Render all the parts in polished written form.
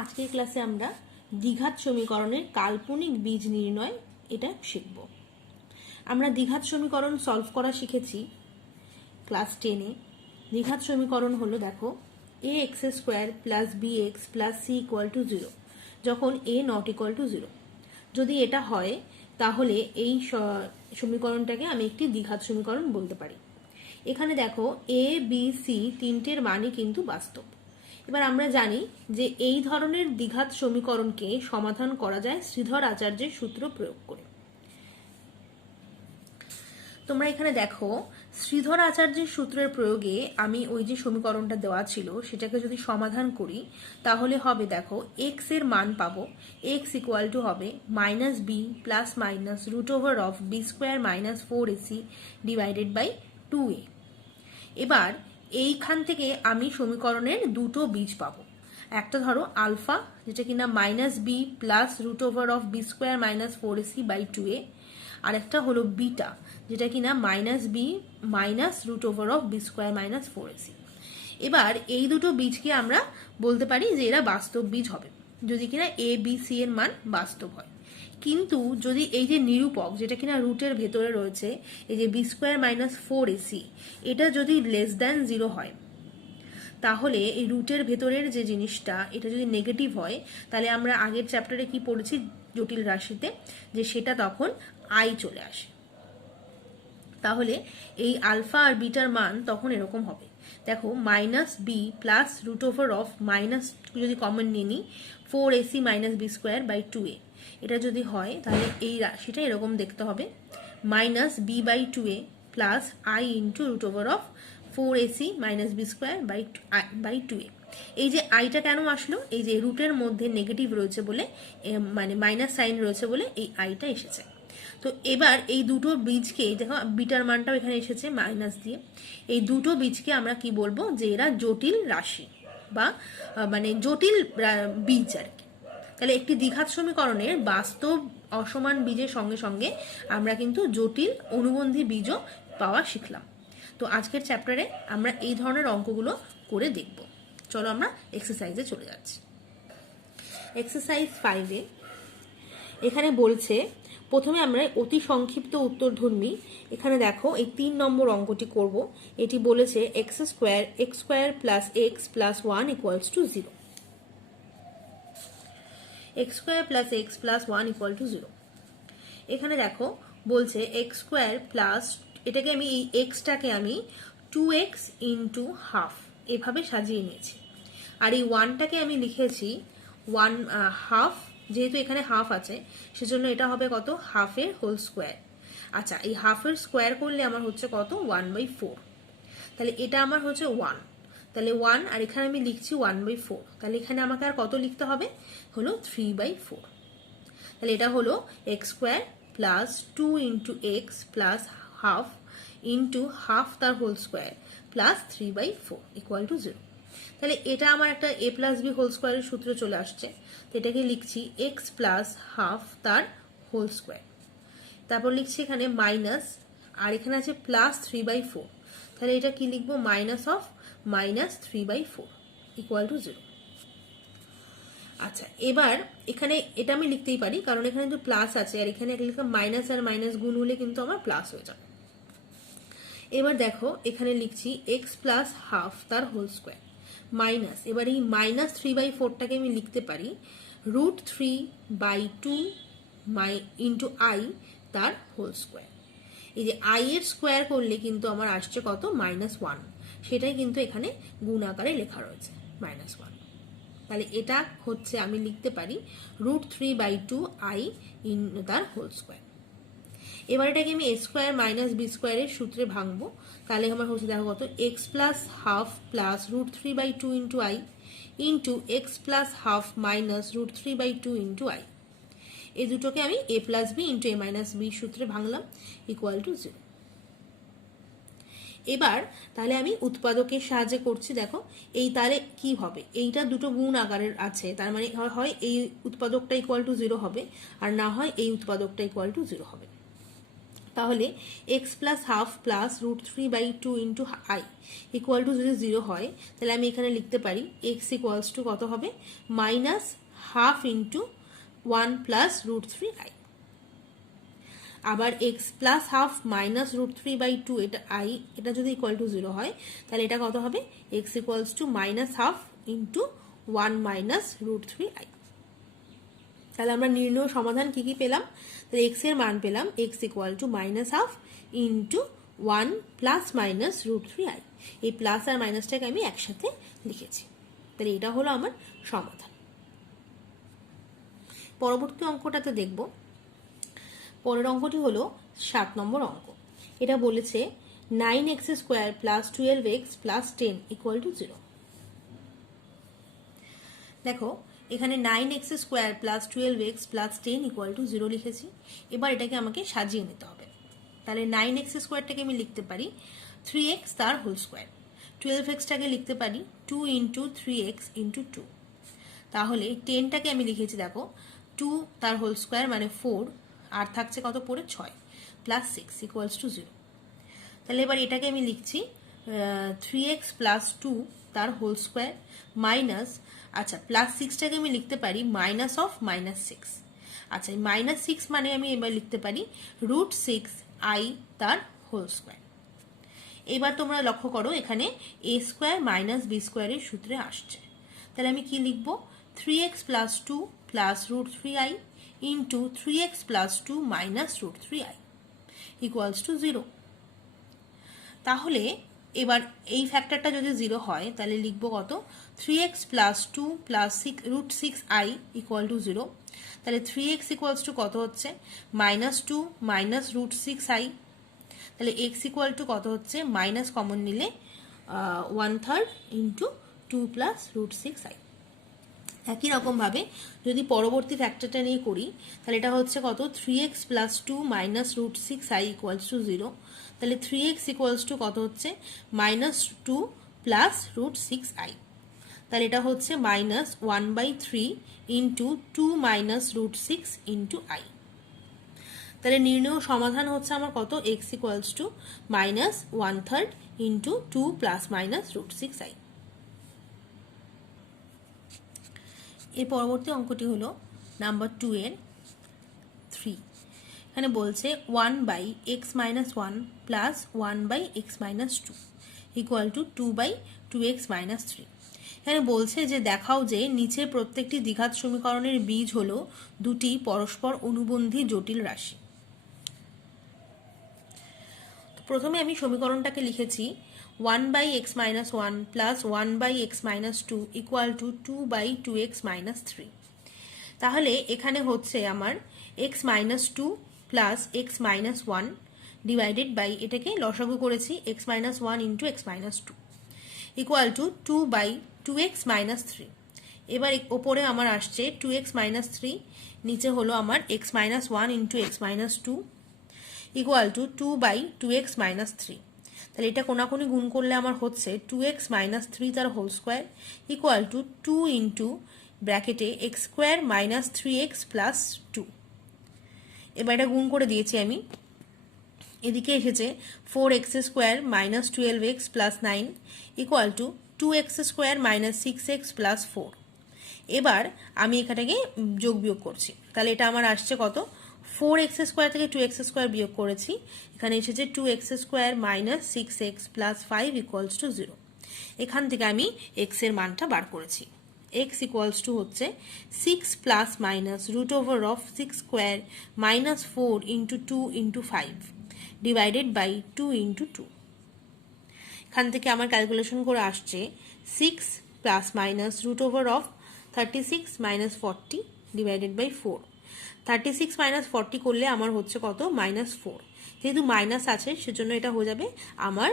আজকের ক্লাসে আমরা দ্বিঘাত সমীকরণের কাল্পনিক বীজ নির্ণয় এটা শিখব। আমরা দ্বিঘাত সমীকরণ সলভ করা শিখেছি ক্লাস 10-এ। দ্বিঘাত সমীকরণ হলো, দেখো, ax² + bx + c = 0 যখন a ≠ 0। যদি এটা হয় তাহলে এই সমীকরণটাকে আমি একটি দ্বিঘাত সমীকরণ বলতে পারি। এখানে দেখো a b c তিনটের মানই কিন্তু বাস্তব। এবার আমরা জানি যে এই ধরনের দ্বিঘাত সমীকরণকে সমাধান করা যায় শ্রীধর আচার্যের সূত্র প্রয়োগ করে। তোমরা এখানে দেখো শ্রীধর আচার্যের সূত্রের প্রয়োগে আমি ওই যে সমীকরণটা দেওয়া ছিল সেটাকে যদি সমাধান করি তাহলে হবে, দেখো, x এর মান পাবো x = হবে -b ± √b² - 4ac / 2a। এবার এইখান থেকে আমি সমীকরণের দুটো বীজ পাবো। একটা ধরো আলফা, যেটা কিনা -b +√b² - 4ac / 2a, আর একটা হলো বিটা, যেটা কিনা -b - √b² - 4ac। এবার এই দুটো বীজকে আমরা বলতে পারি যে এরা বাস্তব বীজ হবে যদি কিনা a b c এর মান বাস্তব হয়। কিন্তু যদি এই যে নিরূপক, যেটা কিনা রুটের ভেতরে রয়েছে, এই যে b² - 4ac, এটা যদি <0 হয়, তাহলে এই রুটের ভেতরের যে জিনিসটা এটা যদি নেগেটিভ হয়, তাহলে আমরা আগের চ্যাপ্টারে কি পড়েছি জটিল রাশিতে, যে সেটা তখন i চলে আসে। তাহলে এই আলফা আর বিটার মান তখন এরকম হবে, দেখো, -b +√, যদি কমন নিয়ে নিই, 4ac - b² / 2a। এটা যদি হয় তাহলে এই রাশিটা এরকম দেখতে হবে, -b/2a + i × √4ac - b² / 2a। এই যে আইটা কেন আসলো? এই যে রুটের মধ্যে নেগেটিভ রয়েছে বলে, মানে মাইনাস সাইন রয়েছে বলে এই আইটা এসেছে। তো এবার এই দুটো বীজকে, দেখো বিটার মানটাও এখানে এসেছে মাইনাস দিয়ে, এই দুটো বীজকে আমরা কি বলবো, যে এরা জটিল রাশি বা মানে জটিল বীজ আর কি। তাহলে একটি দ্বিঘাত সমীকরণের বাস্তব অসমান বীজের সঙ্গে সঙ্গে আমরা কিন্তু জটিল অনুবন্ধী বীজও পাওয়া শিখলাম। তো আজকের চ্যাপ্টারে আমরা এই ধরনের অঙ্কগুলো করে দেখব। চলো আমরা এক্সারসাইজে চলে যাচ্ছি। এক্সারসাইজ 5-এ এখানে বলছে, প্রথমে আমরা অতি সংক্ষিপ্ত উত্তরধর্মী, এখানে দেখো এই 3 নম্বর অঙ্কটি করব। এটি বলেছে x² + x + 1 = 0। x² + x + 1 = 0। এখানে দেখো বলছে x² প্লাস, এটাকে আমি এই এক্সটাকে আমি 2x × ½ এভাবে সাজিয়ে নিয়েছি, আর এই 1টাকে আমি লিখেছি 1/2, যেহেতু এখানে হাফ আছে সেজন্য এটা হবে কত, হাফের হোল স্কোয়ার। আচ্ছা, এই হাফের স্কোয়ার করলে আমার হচ্ছে কত, 1/4। তাহলে এটা আমার হচ্ছে 1, তাহলে 1, আর এখানে আমি লিখছি 1/4, তাহলে এখানে আমাকে আর কত লিখতে হবে, হলো 3/4। তাহলে এটা হলো x² plus 2 × x plus half into half তার হোল স্কোয়ার প্লাস 3/4 = 0। তাহলে এটা আমার একটা a + b হোল স্কোয়ারের সূত্র চলে আসছে। তো এটাকে লিখছি x প্লাস হাফ তার হোল স্কোয়ার, তারপর লিখছি এখানে মাইনাস, আর এখানে আছে প্লাস 3/4, তাহলে এটা কি লিখবো, -3/4 = 0। আচ্ছা, এবার এখানে এটা আমি লিখতেই পারি কারণ এখানে তো প্লাস আছে, আর এখানে মাইনাস আর মাইনাস গুণ হলে কিন্তু আমার প্লাস হয়ে যাবে। এবার দেখো এখানে লিখছি x প্লাস হাফ তার হোল স্কোয়ার মাইনাস, এবার এই -3/4টাকে আমি লিখতে পারি √3/2 × i তার হোল স্কোয়ার। এই যে i এর স্কোয়ার করলে কিন্তু আমার আসছে কত, -1, সেটাই কিন্তু এখানে গুণ আকারে লেখা রয়েছে -1। তাহলে এটা হচ্ছে আমি লিখতে পারি √3/2 i তার হোল স্কোয়ার। এবার এটাকে আমি a² - b² এর সূত্রে ভাঙবো, তাহলে আমার হচ্ছে, দেখো কত, x plus half plus √3/2 × i into x plus half minus √3/2 × i। এই দুটোকে আমি a + b × a - b সূত্রে ভাঙলাম = 0। এবার তাহলে আমি উৎপাদকের সাহায্যে করছি। দেখো এই তাহলে কি হবে, এইটা দুটো গুণ আকারের আছে, তার মানে হয় এই উৎপাদকটা = 0 হবে, আর না হয় এই উৎপাদকটা = 0 হবে। তাহলে x plus half plus root three by two into i equal to যদি 0 হয়, তাহলে আমি এখানে লিখতে পারি এক্স ইকুয়ালস টু কত হবে, minus half into 1 plus root three i. আবার x plus half minus root three by two, এটা আই, এটা যদি ইকুয়াল টু 0 হয়, তাহলে এটা কত হবে, x equals to minus half into 1 minus root three i. তাহলে আমরা নির্ণয় সমাধান কি কি পেলাম, তাহলে এক্স এর মান পেলাম x equal to minus half into 1 plus minus root three i. এই প্লাস আর মাইনাসটাকে আমি একসাথে লিখেছি। তাহলে এটা হলো আমার সমাধান। পরবর্তী অঙ্কটাতে দেখব। পরের অঙ্কটি হলো 7 নম্বর অঙ্ক। এটা বলেছে 9x square plus 12x plus 10 equal to 0। দেখো এখানে 9x square plus 12x plus 10 equal to 0 লিখেছি। এবার এটাকে আমাকে সাজিয়ে নিতে হবে। তাহলে 9x স্কোয়ারটাকে আমি লিখতে পারি 3x তার হোল স্কোয়ার, 12xটাকে লিখতে পারি 2 ইন্টু 3x ইন্টু 2। তাহলে 10টাকে আমি লিখেছি, দেখো 2 তার হোল স্কোয়ার মানে 4, আর থাকছে কত পড়ে 6 প্লাস 6 ইকুয়ালস টু 0। তাহলে এবার এটাকে আমি লিখছি 3x প্লাস 2 তার হোল স্কোয়ার মাইনাস, আচ্ছা প্লাস 6টাকে আমি লিখতে পারি মাইনাস অফ মাইনাস 6। আচ্ছা এই মাইনাস 6 মানে আমি এবার লিখতে পারি রুট 6 আই তার হোল স্কোয়ার। এবার তোমরা লক্ষ্য করো এখানে এ স্কোয়ার মাইনাস বি স্কোয়ারের সূত্রে আসছে। তাহলে আমি কি লিখবো, 3x plus 2 plus root 3i into 3x plus 2 minus root 3i equals to 0। তাহলে এবার এই ফ্যাক্টরটা যদি 0 হয়, তাহলে লিখবো কত, 3x plus 2 plus root 6i equal to 0। তাহলে 3x ইকুয়ালস টু কত হচ্ছে, মাইনাস 2 মাইনাস রুট 6i। তাহলে x ইকুয়াল টু কত হচ্ছে, মাইনাস কমন নিলে 1/3 ইন্টু 2 প্লাস রুট 6i। একই রকমভাবে যদি পরবর্তী ফ্যাক্টরটা নিয়ে করি, তাহলে এটা হচ্ছে কত, 3x plus 2 minus root 6i equals to 0। তাহলে 3x ইকুয়ালস টু কত হচ্ছে, মাইনাস 2 প্লাস রুট 6i। তাহলে এটা হচ্ছে minus 1/3 into 2 minus root 6 into i। তাহলে নির্ণয় সমাধান হচ্ছে আমার কত, x equals to minus 1/3 into 2 plus minus root 6i। এর পরবর্তী অঙ্কটি হলো নাম্বার 2 এর 3। এখানে বলছে 1/x minus 1 plus 1/x minus 2 equal to 2/2x minus 3। এখানে বলছে যে দেখাও যে নিচের প্রত্যেকটি দ্বিঘাত সমীকরণের বীজ হলো দুটি পরস্পর অনুবন্ধী জটিল রাশি। প্রথমে আমি সমীকরণটাকে লিখেছি 1/x minus 1 plus 1/x minus 2 equal to 2/2x minus 3। তাহলে এখানে হচ্ছে আমার x minus 2 plus x minus 1 divided by, এটাকে লসাগু করেছি x minus 1 into x minus 2 equal to 2/2x minus 3। এবার ওপরে আমার আসছে 2x minus 3, নিচে হলো আমার x minus 1 into x minus 2 equal to 2/2x minus 3। তাহলে এটা কোনাকুনি গুণ করলে আমার হচ্ছে 2x minus 3 তার whole square equal to 2 into ব্র্যাকেটে x square minus 3x plus 2। এবার এটা গুণ করে দিয়েছি আমি। এদিকে এসেছে 4x square minus 12x plus 9 equal to 2x square minus 6x plus 4। এবার আমি এখানটাকে যোগ বিয়োগ করছি। তাহলে এটা আমার আসছে কত, 4x স্কোয়ার থেকে 2x স্কোয়ার বিয়োগ করেছি, এখানে এসেছে 2x square minus 6x plus 5 equals to 0। এখান থেকে আমি x এর মানটা বার করেছি। x ইকুয়ালস টু হচ্ছে 6 plus minus root over of 6 square minus 4 into 2 into 5 divided by 2 into 2। এখান থেকে আমার ক্যালকুলেশন করে আসছে 6 plus minus root over of 36 minus 40 divided by 4। 36 minus 40 করলে আমার হচ্ছে কত, মাইনাস 4। যেহেতু মাইনাস আছে সেজন্য এটা হয়ে যাবে আমার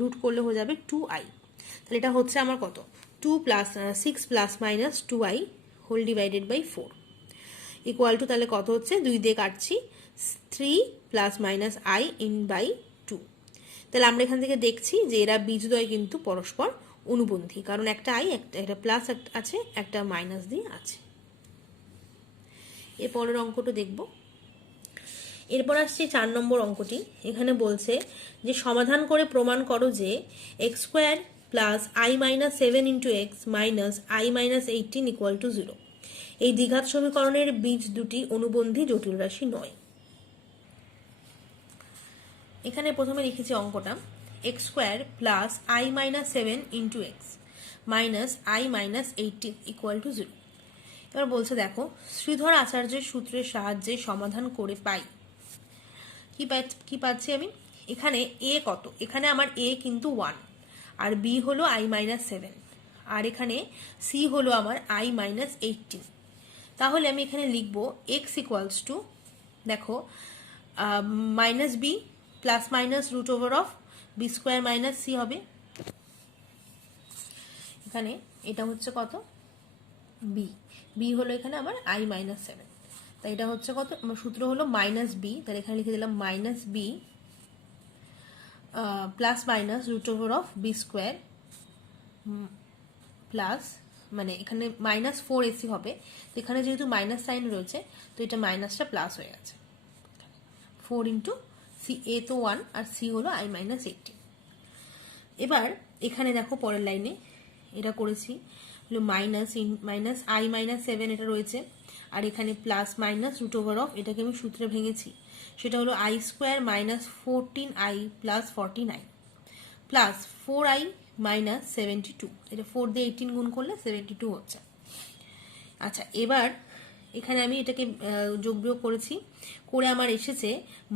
রুট করলে হয়ে যাবে 2i। তাহলে এটা হচ্ছে আমার কত, 6 plus minus 2i whole divided by 4 equal to, তাহলে কত হচ্ছে, 2 দিয়ে কাটছি, 3 plus minus i in by 2। তাহলে আমরা এখান থেকে দেখছি যে এরা বীজদ্বয় কিন্তু পরস্পর অনুবন্ধী, কারণ একটা i একটা প্লাস আছে, একটা মাইনাস দিয়ে আছে। এর পরের অঙ্কটা দেখব। এরপর আসছে 4 নম্বর অঙ্কটি। এখানে বলছে যে সমাধান করে প্রমাণ করো যে x square plus I minus 7 into x minus i minus 18 equal to 0। এই দ্বিঘাত সমীকরণের বীজ দুটি অনুবন্ধী জটিল রাশি নয়। এখানে প্রথমে লিখেছি অঙ্কটা, x square plus I minus 7 into x minus i minus 18 equal to 0। এবার বলছে দেখো শ্রীধর আচার্যের সূত্রের সাহায্যে সমাধান করে পাই। কি পাচ্ছি আমি? এখানে এ কত? এখানে আমার এ কিন্তু 1, আর বি হলো আই মাইনাস 7, আর এখানে সি হলো আমার আই মাইনাস 18। তাহলে আমি এখানে লিখব এক্স ইকুয়ালস টু, দেখো minus b plus minus root over of b square minus c হবে। এখানে এটা হচ্ছে কত? বি। বি হলো এখানে আমার আই মাইনাস 7, তাই এটা হচ্ছে কত? আমার সূত্র হলো মাইনাস বি, তাহলে এখানে লিখে দিলাম minus b plus minus root over of b square plus, মানে এখানে মাইনাস 4ac হবে, তো এখানে যেহেতু মাইনাস সাইন রয়েছে তো এটা মাইনাসটা প্লাস হয়ে গেছে। 4 ইন্টু সি, এ তো 1 আর সি হলো আই মাইনাস 18। এবার এখানে দেখো পরের লাইনে এটা করেছি হলো মাইনাস আই মাইনাস 7 এটা রয়েছে, আর এখানে plus minus root over of, এটাকে আমি সূত্রে ভেঙেছি, সেটা হলো i square minus 14i plus 49 plus 4i minus 72। এটা 4 দিয়ে 18 গুণ করলে 72 হচ্ছে। আচ্ছা, এবার এখানে আমি এটাকে যোগ বিয়োগ করেছি, করে আমার এসেছে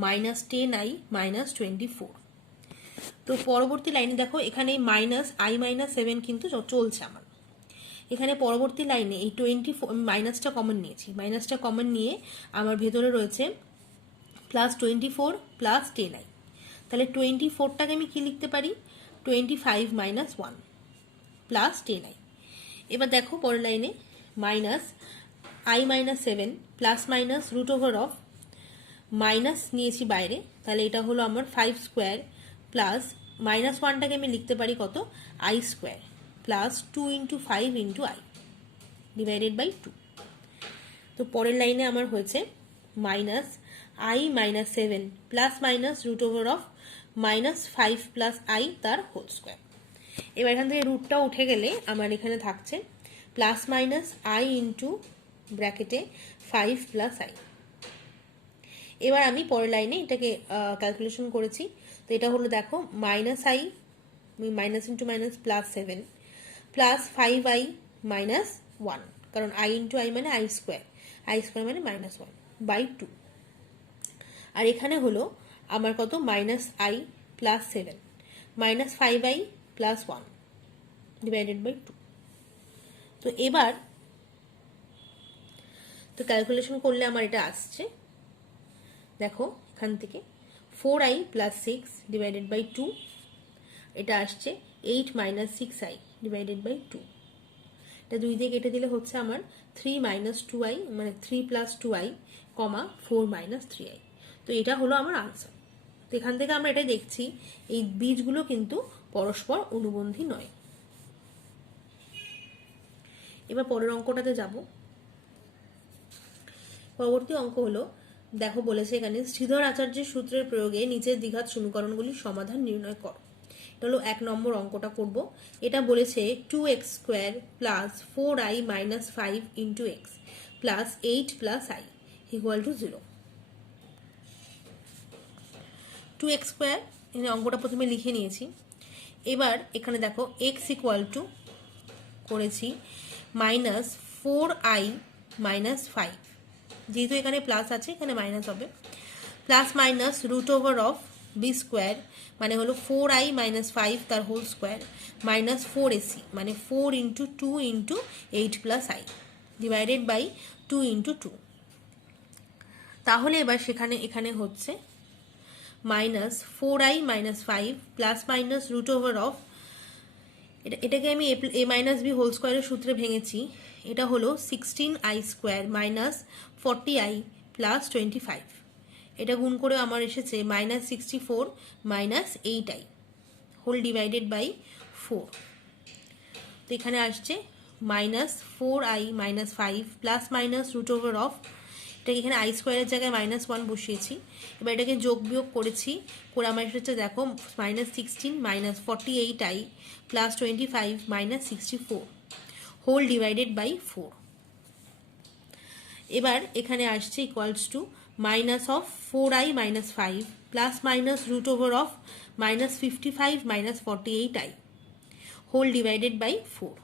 মাইনাস 10i মাইনাস 24। তো পরবর্তী লাইনে দেখো এখানে মাইনাস আই মাইনাস 7 কিন্তু চলছে আমার। এখানে পরবর্তী লাইনে এই 24 মাইনাসটা কমন নিয়েছি, মাইনাসটা কমন নিয়ে আমার ভেতরে রয়েছে প্লাস 24 প্লাস 10i। তাহলে 24টাকে আমি কি লিখতে পারি? 25 মাইনাস 1 প্লাস 10i। এবার দেখো পরের লাইনে minus i minus 7 plus minus root over of, minus নিয়েছি বাইরে, তাহলে এটা হলো আমার 5 স্কোয়ার প্লাস মাইনাস 1টাকে আমি লিখতে পারি কত? I square plus 2 into 5 into i divided by 2। তো পরের লাইনে আমার হয়েছে minus i minus 7 plus minus root over of minus 5 plus i তার হোল স্কোয়ার। এবার এখান থেকে রুটটা উঠে গেলে আমার এখানে থাকছে প্লাস মাইনাস আই ইন্টু ব্র্যাকেটে 5 প্লাস আই। এবার আমি পরের লাইনে এটাকে ক্যালকুলেশন করেছি, তো এটা হলো দেখো minus i minus into minus plus 7 plus 5i minus 1, কারণ আই ইন্টু আই মানে আই স্কোয়ার মানে মাইনাস 1 বাই 2। আর এখানে হলো আমার কত? Minus i plus 7 minus 5i plus 1 divided by 2। তো এবার তো ক্যালকুলেশন করলে আমার এটা আসছে, দেখো এখান থেকে 4i প্লাস 6 ডিভাইডেড বাই 2, এটা আসছে 8 মাইনাস 6i ডিভাইডেড বাই 2। এটা 2 দিয়ে কেটে দিলে হচ্ছে আমার 3 মাইনাস 2i, মানে 3 প্লাস 2i কমা 4 মাইনাস 3i। তো এটা হলো আমার আনসার। তো এখান থেকে আমরা এটা দেখছি এই বীজগুলো কিন্তু পরস্পর অনুবন্ধী নয়। এবার পরের অঙ্কটাতে যাব। পরবর্তী অঙ্ক হলো, দেখো বলেছে এখানে শ্রীধর আচার্যের সূত্রের প্রয়োগে নিচের দ্বিঘাত সমীকরণগুলির সমাধান নির্ণয় করো। এটা হলো 1 নম্বর অঙ্কটা করব। এটা বলেছে 2x square plus 4i minus 5 into x plus 8 plus i equal to 0। 2x square এখানে অঙ্কটা প্রথমে লিখে নিয়েছি। এবার এখানে দেখো x ইকুয়াল টু করেছি মাইনাস 4i মাইনাস 5, যেহেতু এখানে প্লাস আছে এখানে মাইনাস হবে, plus minus root over of b square মানে হলো 4i মাইনাস 5 তার হোল স্কোয়ার মাইনাস 4ac মানে 4 into 2 into 8 plus i divided by 2 into 2। তাহলে এবার এখানে হচ্ছে minus 4i minus 5 plus minus root over of, এটাকে আমি এ মাইনাস বি হোল স্কোয়ারের সূত্রে ভেঙেছি, এটা হলো 16i square minus 40i plus 25, এটা গুণ করে আমার এসেছে minus 64 minus 8i whole divided by 4। তো এখানে আসছে minus 4i minus 5 plus minus root over of এটাকে এখানে আই স্কোয়ারের জায়গায় -1 বসিয়েছি। এবার এটাকে যোগ বিয়োগ করেছি, করে আমার হচ্ছে দেখো -16 -48i +25 -64 হোল ডিভাইডেড বাই 4। এবার এখানে আসছে equals to -4i - 5 plus minus √of -55 -48i whole divided by 4।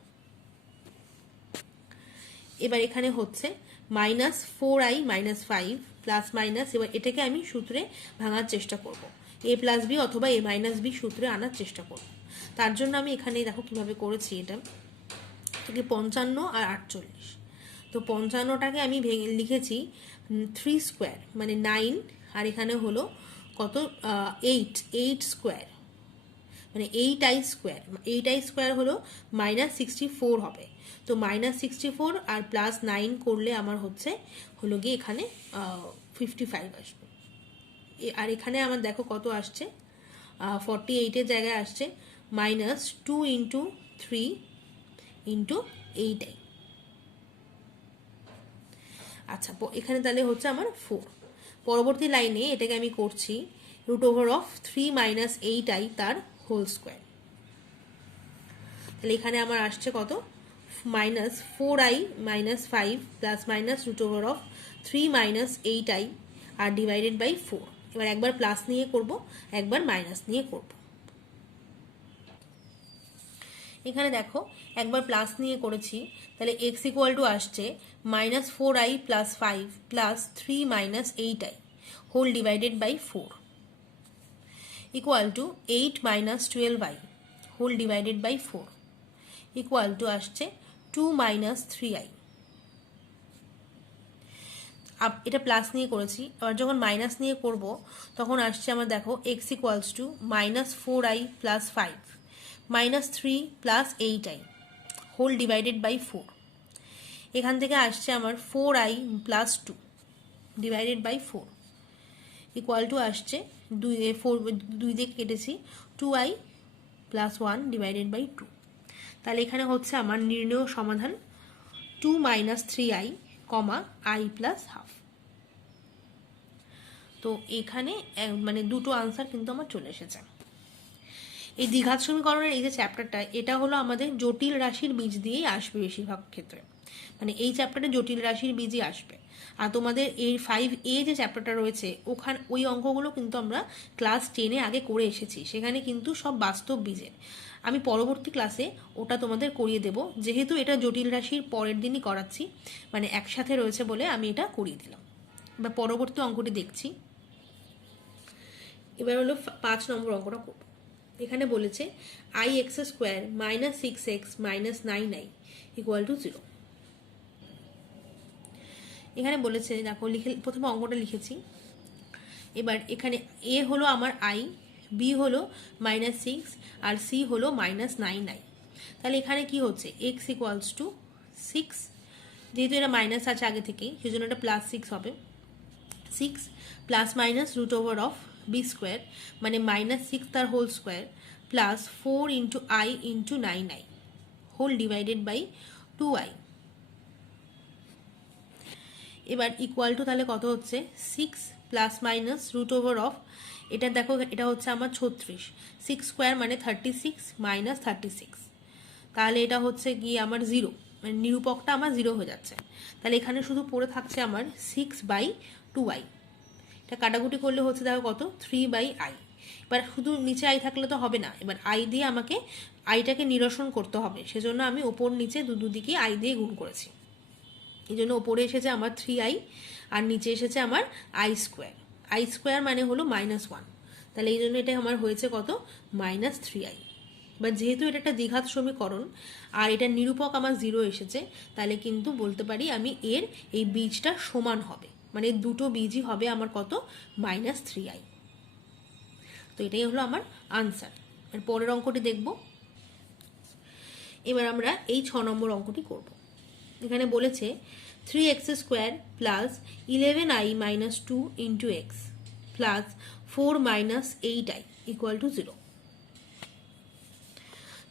এবার এখানে হচ্ছে -4i - 5 প্লাস মাইনাস, এবার এটাকে আমি সূত্রে ভাঙার চেষ্টা করব, a + b অথবা a - b সূত্রে আনার চেষ্টা করব। তার জন্য আমি এখানে দেখো কিভাবে করেছি, এটা থেকে 55 আর 48। তো 55টাকে আমি লিখেছি 3 স্কোয়ার মানে 9, আর এখানে হলো কত 8 স্কোয়ার মানে 8i স্কোয়ার, 8i স্কোয়ার হলো -64 হবে। তো -64 আর +9 করলে আমার হলো গিয়ে এখানে 55 আসবে। আর এখানে আমার দেখো কত আসছে, 48-এর জায়গায় আসছে -2 × 3 × 8i। আচ্ছা, এখানে তাহলে হচ্ছে আমার 4। পরবর্তী লাইনে এটাকে আমি করছি √of 3 - 8i তার হোল স্কোয়ার। তাহলে এখানে আমার আসছে কত, -4i - 5 plus minus √of 3 - 8i আর ডিভাইডেড বাই 4। এবার একবার প্লাস নিয়ে করব, একবার মাইনাস নিয়ে করব। এখানে দেখো একবার প্লাস নিয়ে করেছি, তাহলে x = আসছে -4i + 5 plus 3 - 8i whole divided by 4 = 8 - 12i whole divided by 4 = আসছে 2 - 3i। এটা প্লাস নিয়ে করেছি, আবার যখন মাইনাস নিয়ে করব তখন আসছে আমার দেখো x = -4i + 5 -3 + 8i whole divided by 4। এখান থেকে আসছে আমার 4i + 2 ডিভাইডেড বাই 4 = আসছে 2 দিয়ে কেটেছি 2i + 1 ডিভাইডেড বাই 2। তাহলে এখানে হচ্ছে আমার নির্ণেয় সমাধান 2 - 3i, i + ½। তো এখানে মানে দুটো আনসার কিন্তু আমার চলে এসেছে। এই দ্বিঘাত সমীকরণের এই যে চ্যাপ্টারটা, এটা হলো আমাদের জটিল রাশির বীজ দিয়েই আসবে বেশিরভাগ ক্ষেত্রে, মানে এই চ্যাপ্টারে জটিল রাশির বীজই আসবে। আর তোমাদের এই 5A যে চ্যাপ্টারটা রয়েছে ওই অঙ্কগুলো কিন্তু আমরা ক্লাস 10-এ আগে করে এসেছি, সেখানে কিন্তু সব বাস্তব বীজের। আমি পরবর্তী ক্লাসে ওটা তোমাদের করিয়ে দেব, যেহেতু এটা জটিল রাশির পরের দিনই করাচ্ছি, মানে একসাথে রয়েছে বলে আমি এটা করিয়ে দিলাম। এবার পরবর্তী অঙ্কটি দেখছি। এবার হলো 5 নম্বর অঙ্কটা করব। এখানে বলেছে ix² - 6x - 9i = 0। এখানে বলেছে দেখো প্রথমে অঙ্কটা লিখেছি। এবার এখানে a হলো আমার i, b হলো -6 আর c হলো -9i। তাহলে এখানে কি হচ্ছে, x = 6, যেহেতু এটা মাইনাস আছে আগে থেকেই সেজন্য এটা +6 হবে। 6 প্লাস মাইনাস √of b² মানে -6 তার whole square plus 4 × i × 9i whole divided by 2i। এবার ইকুয়াল টু তাহলে কত হচ্ছে 6 প্লাস মাইনাস √of, এটা দেখো এটা হচ্ছে আমার 36, 6² মানে 36 মাইনাস 36, তাহলে এটা হচ্ছে গিয়ে আমার 0, মানে নিরূপকটা আমার 0 হয়ে যাচ্ছে। তাহলে এখানে শুধু পড়ে থাকছে আমার 6/2i। এটা কাটাকুটি করলে হচ্ছে দেখো কত 3/i। এবার শুধু নিচে আই থাকলে তো হবে না, এবার আই দিয়ে আমাকে আইটাকে নিরসন করতে হবে, সেজন্য আমি ওপর নিচে দুদিকে আই দিয়ে গুণ করেছি। এই জন্য ওপরে এসেছে আমার 3i আর নিচে এসেছে আমার i²। i² মানে হলো -1, তাহলে এই জন্য এটা আমার হয়েছে কত -3i। এবার যেহেতু এটা একটা দ্বিঘাত সমীকরণ আর এটা নিরূপক আমার 0 এসেছে, তাহলে কিন্তু বলতে পারি আমি এর এই বীজটা সমান হবে, মানে দুটো বীজই হবে আমার কত -3i। তো এটাই হলো আমার আনসার। এর পরের অঙ্কটি দেখব। এবার আমরা এই 6 নম্বর অঙ্কটি করব। এখানে বলেছে 3x² + 11i - 2 × x plus 4 - 8i = 0।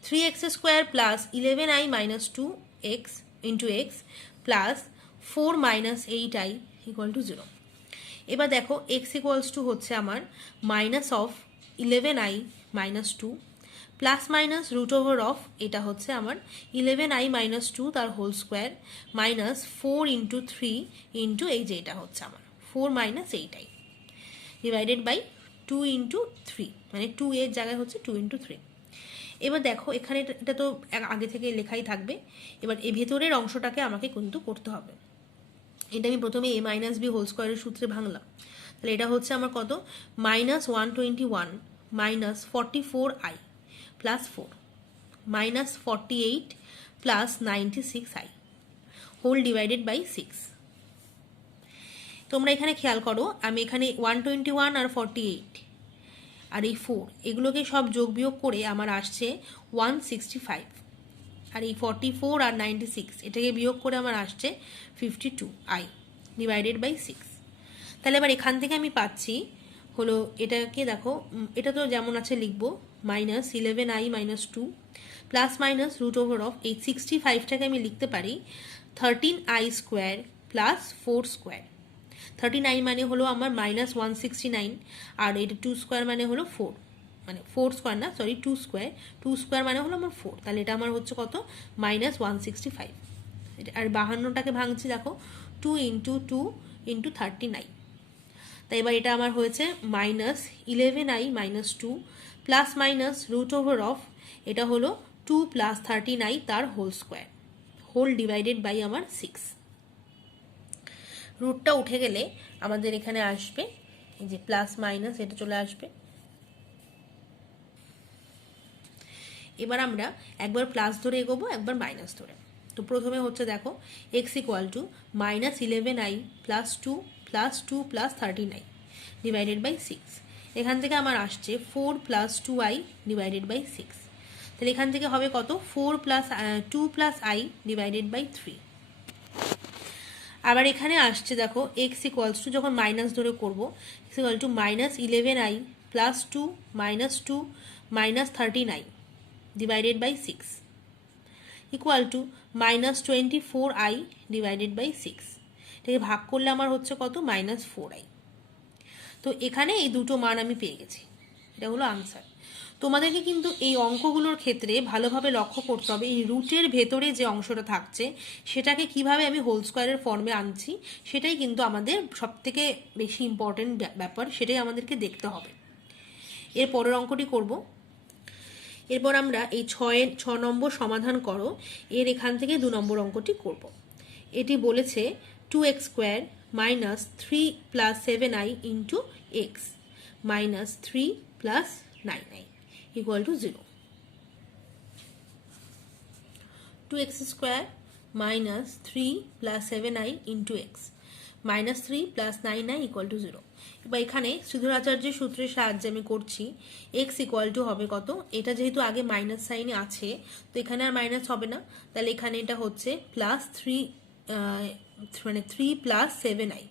3x² + 11i - 2x × x plus 4 - 8i equal to 0। এবার দেখো এক্স ইকুয়ালস টু হচ্ছে আমার minus of 11i minus 2 plus minus root over of এটা হচ্ছে আমার 11i মাইনাস 2 তার whole square minus 4 into 3 into এই যে এটা হচ্ছে আমার 4 minus 8i divided by 2 into 3, মানে 2 এর জায়গায় হচ্ছে 2 ইন্টু 3। এবার দেখো এখানে এটা তো আগে থেকে লেখাই থাকবে, এবার এই ভেতরের অংশটাকে আমাকে কিন্তু করতে হবে। এটা আমি প্রথমে a মাইনাস বি হোল স্কোয়ারের সূত্রে ভাঙলাম, তাহলে এটা হচ্ছে আমার কত minus 121 minus 44i plus 4 minus 48 plus 96i whole divided by 6। তোমরা এখানে খেয়াল করো, আমি এখানে 121 আর 48 আর এই 4 এগুলোকে সব যোগ বিয়োগ করে আমার আসছে 165, আর এই 44 আর 96 এটাকে বিয়োগ করে আমার আসছে 52i ডিভাইডেড বাই 6। তাহলে এবার এখান থেকে আমি পাচ্ছি হলো এটাকে দেখো, এটা তো যেমন আছে লিখবো minus 11i minus 2 plus minus root over of এই 65টাকে আমি লিখতে পারি 13i স্কোয়ার প্লাস 4 স্কোয়ার। 39 মানে হলো আমার মাইনাস 169, আর এটা 2 স্কোয়ার মানে হলো 4, মানে 4 স্কোয়ার না সরি 2 স্কোয়ার, 2 স্কোয়ার মানে হলো আমার 4, তাহলে এটা আমার হচ্ছে কত মাইনাস 165। আর 52টাকে ভাঙছি দেখো 2 ইন্টু 2 ইন্টু 39, তাই এবার এটা আমার হয়েছে minus 11i minus 2 plus minus root over of এটা হলো 2 প্লাস 13i তার whole square whole divided by আমার 6। রুটটা উঠে গেলে আমাদের এখানে আসবে এই যে প্লাস মাইনাস এটা চলে আসবে। এবার আমরা একবার প্লাস ধরে এগোবো একবার মাইনাস ধরে। তো প্রথমে হচ্ছে দেখো x equal to minus 11i plus 2 plus 2 plus 13i divided by 6। এখান থেকে আমার আসছে 4 প্লাস 2i ডিভাইডেড বাই 6, তাহলে এখান থেকে হবে কত 4 plus 2 plus i divided by 3। আবার এখানে আসছে দেখো এক্স ইকুয়ালস টু যখন মাইনাস ধরে করবো x equal to minus 11i plus 2 minus 2 minus 13i divided by 6 equal to minus 24i divided by 6। এটাকে ভাগ করলে আমার হচ্ছে কত মাইনাস 4i। তো এখানে এই দুটো মান আমি পেয়ে গেছি, এটা হলো আনসার। তোমাদেরকে কিন্তু এই অঙ্কগুলোর ক্ষেত্রে ভালোভাবে লক্ষ্য করতে হবে এই রুটের ভেতরে যে অংশটা থাকছে সেটাকে কিভাবে আমি হোল স্কোয়ারের ফর্মে আনছি, সেটাই কিন্তু আমাদের সবথেকে বেশি ইম্পর্টেন্ট ব্যাপার, সেটাই আমাদেরকে দেখতে হবে। এর পরের অঙ্কটি করব। এরপর আমরা এই 6 নম্বর সমাধান করো এর এখান থেকে 2 নম্বর অঙ্কটি করব। এটি বলেছে 2x square minus 3 plus 7i into x minus 3 plus 9i equal to 0. 2x square minus 3 plus 7i into x minus 3 plus 9i equal to 0. এবার এখানে শ্রীধরাচার্যের সূত্রের সাহায্যে আমি করছি x equal to হবে কত, এটা যেহেতু আগে মাইনাস সাইনে আছে তো এখানে আর মাইনাস হবে না, তাহলে এখানে এটা হচ্ছে প্লাস 3 মানে 3 plus 7i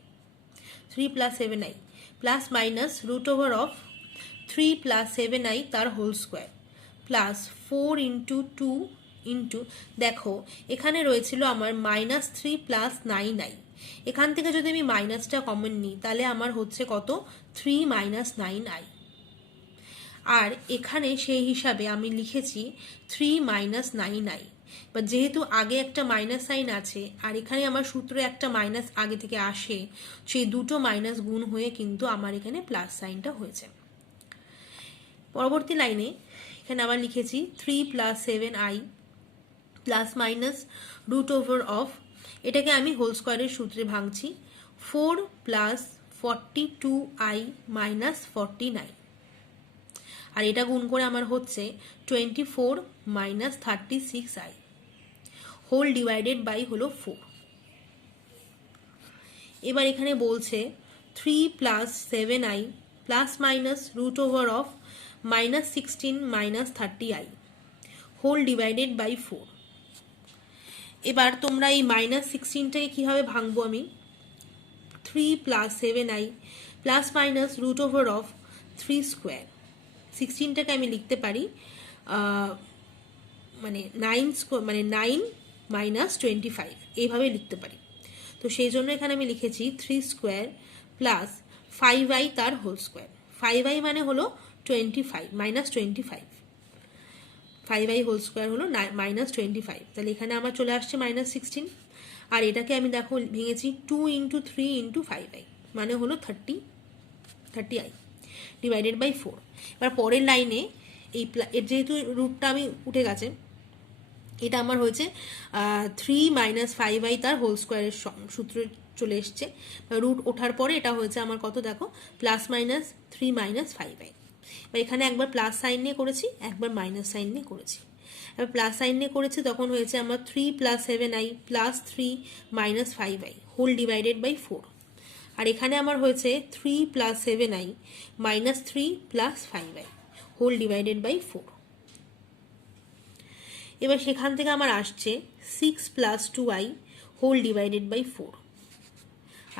3 plus 7i plus minus root over of 3 plus 7i তার whole square plus 4 into 2 into দেখো এখানে রয়েছিল আমার মাইনাস 3 প্লাস 9i, এখান থেকে যদি আমি মাইনাসটা কমন নিই তাহলে আমার হচ্ছে কত 3 মাইনাস 9i, আর এখানে সেই হিসাবে আমি লিখেছি 3 মাইনাস 9i। বা যেহেতু আগে একটা মাইনাস সাইন আছে আর এখানে আমার সূত্রে একটা মাইনাস আগে থেকে আসে, সেই দুটো মাইনাস গুণ হয়ে কিন্তু আমার এখানে প্লাস সাইনটা হয়েছে। পরবর্তী লাইনে এখানে আবার লিখেছি 3 plus 7i plus minus root over of এটাকে আমি হোল স্কোয়ারের সূত্রে ভাঙছি 4 প্লাস 42i মাইনাস 49, আর এটা গুণ করে আমার হচ্ছে 24 minus 36i whole divided by হলো 4। এবার এখানে বলছে 3 plus 7i plus minus root over of minus 16 minus 30i whole divided by 4। এবার তোমরা এই মাইনাস 16টাকে কীভাবে ভাঙবো, আমি 3 plus 7i plus minus root over of 3 square 16টাকে আমি লিখতে পারি মানে 9 স্কোয়ার মানে 9 মাইনাস 25 এইভাবে লিখতে পারি। তো সেই জন্য এখানে আমি লিখেছি 3 স্কোয়ার প্লাস 5i তার হোল স্কোয়ার। 5i মানে হলো 25 -25, 5i হোল স্কোয়ার হলো -25, তাহলে এখানে আমার চলে আসছে -16। আর এটাকে আমি দেখো ভেঙেছি 2 × 3 × 5i, মানে হলো 30i ডিভাইডেড বাই 4। এবার পরের লাইনে এর যেহেতু রুটটা আমি উঠে গেছে, এটা আমার হয়েছে 3 - 5i তার হোল স্কোয়ারের সূত্র চলে এসছে। রুট ওঠার পরে এটা হয়েছে আমার কত দেখো, +-3 - 5i। এবার এখানে একবার প্লাস সাইন নিয়ে করেছি, একবার মাইনাস সাইন নিয়ে করেছি। এবার প্লাস সাইন নিয়ে করেছি, তখন হয়েছে আমার 3 + 7i + 3 - 5i whole divided by 4। আর এখানে আমার হয়েছে 3 + 7i - 3 + 5i whole divided by 4। এবার সেখান থেকে আমার আসছে 6 + 2i হোল ডিভাইডেড বাই 4।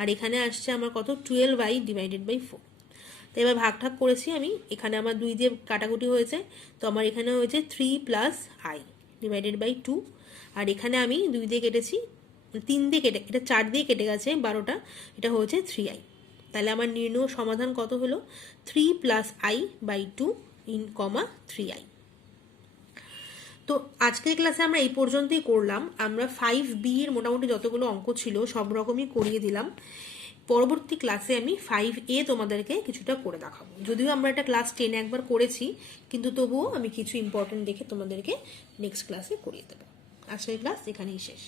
আর এখানে আসছে আমার কত, 12i ডিভাইডেড বাই 4। তো এবার ভাগ করেছি আমি, এখানে আমার 2 দিয়ে কাটাকুটি হয়েছে, তো আমার এখানে হয়েছে 3 + i ডিভাইডেড বাই 2। আর এখানে আমি 2 দিয়ে কেটেছি, 3 দিয়ে কেটে, এটা 4 দিয়ে কেটে গেছে 12টা, এটা হয়েছে 3i। তাহলে আমার নির্ণয় সমাধান কত হলো, 3 + i/2 3i। তো আজকের ক্লাসে আমরা এই পর্যন্তই করলাম। আমরা 5b এর মোটামুটি যতগুলো অঙ্ক ছিল সব রকমই করিয়ে দিলাম। পরবর্তী ক্লাসে আমি 5a তোমাদেরকে কিছুটা করে দেখাবো। যদিও আমরা এটা ক্লাস 10 একবার করেছি, কিন্তু তবুও আমি কিছু ইম্পর্টেন্ট দেখে তোমাদেরকে নেক্সট ক্লাসে করিয়ে দেবো। আজকের ক্লাস এখানেই শেষ।